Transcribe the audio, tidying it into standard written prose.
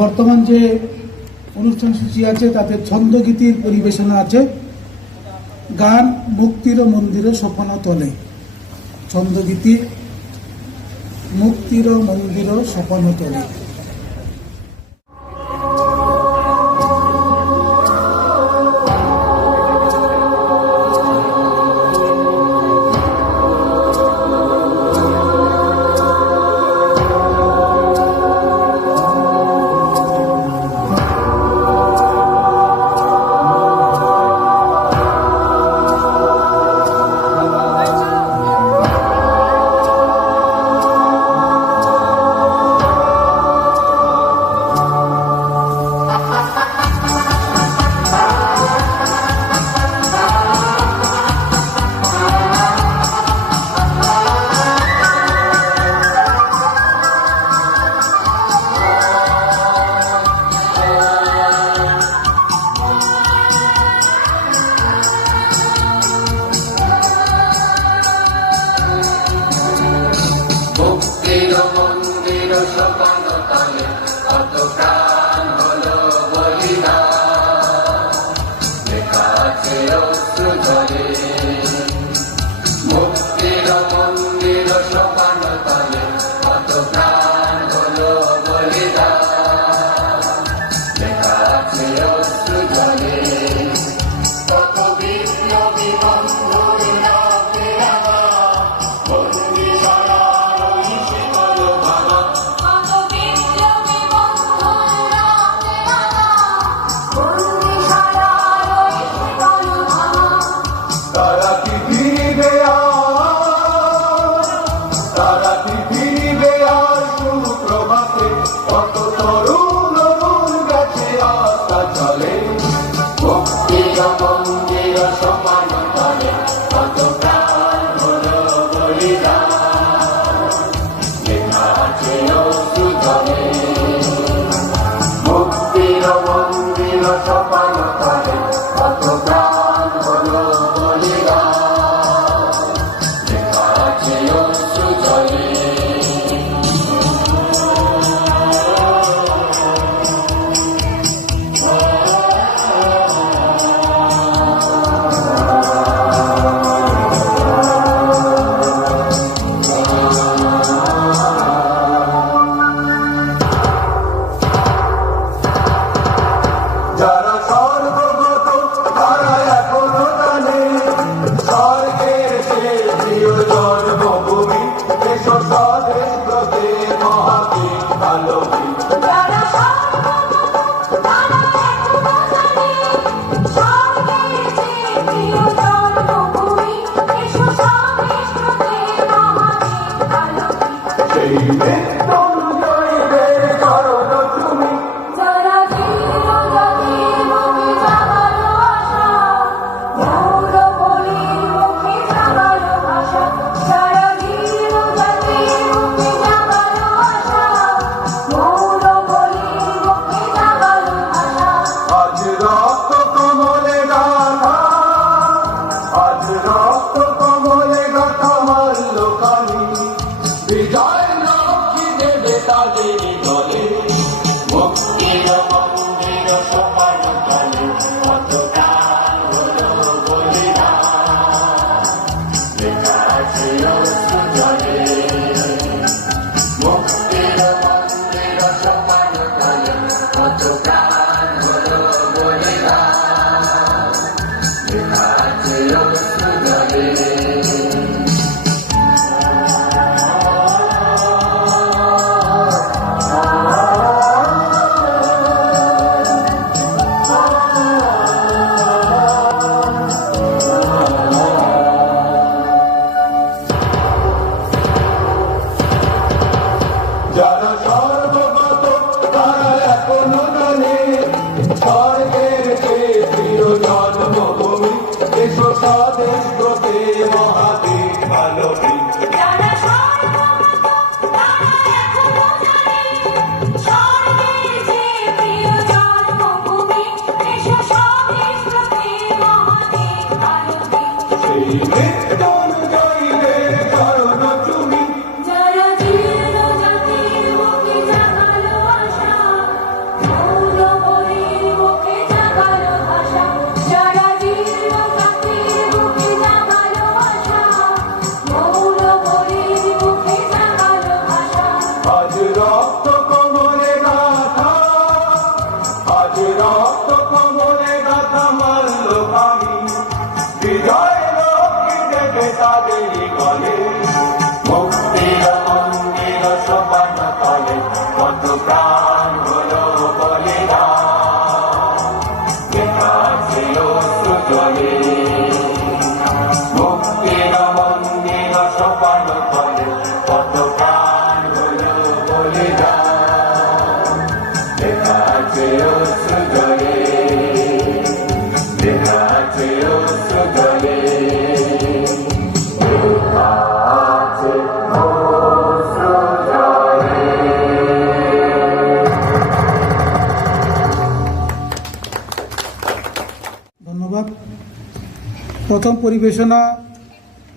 বর্তমান যে অনুষ্ঠান সূচি আছে তাতে ছন্দগীতির পরিবেশনা আছে। গান মুক্তির মন্দির সোপান তলে, ছন্দগীতি মুক্তির মন্দির সোপান তলে। মন্দির সোপান তলে কত প্রাণ হলো বলিদান, লেখা আছে অশ্রু জলে। মুক্তির মন্দির সোপান তলে কত প্রাণ হলো বলিদান, লেখা আছে অশ্রু জলে। কত বিপ্লবী বন্ধুরা সোপান তলে কত প্রাণ হলো বলিদান, লেখা আছে অশ্রু জলে। যারা লেখা আছে অশ্রু জলে, লেখা আছে অশ্রু জলে, লেখা আছে অশ্রু জলে। ধন্যবাদ। প্রথম পরিবেশনা